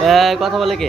হ্যাঁ, কথা বলে কে?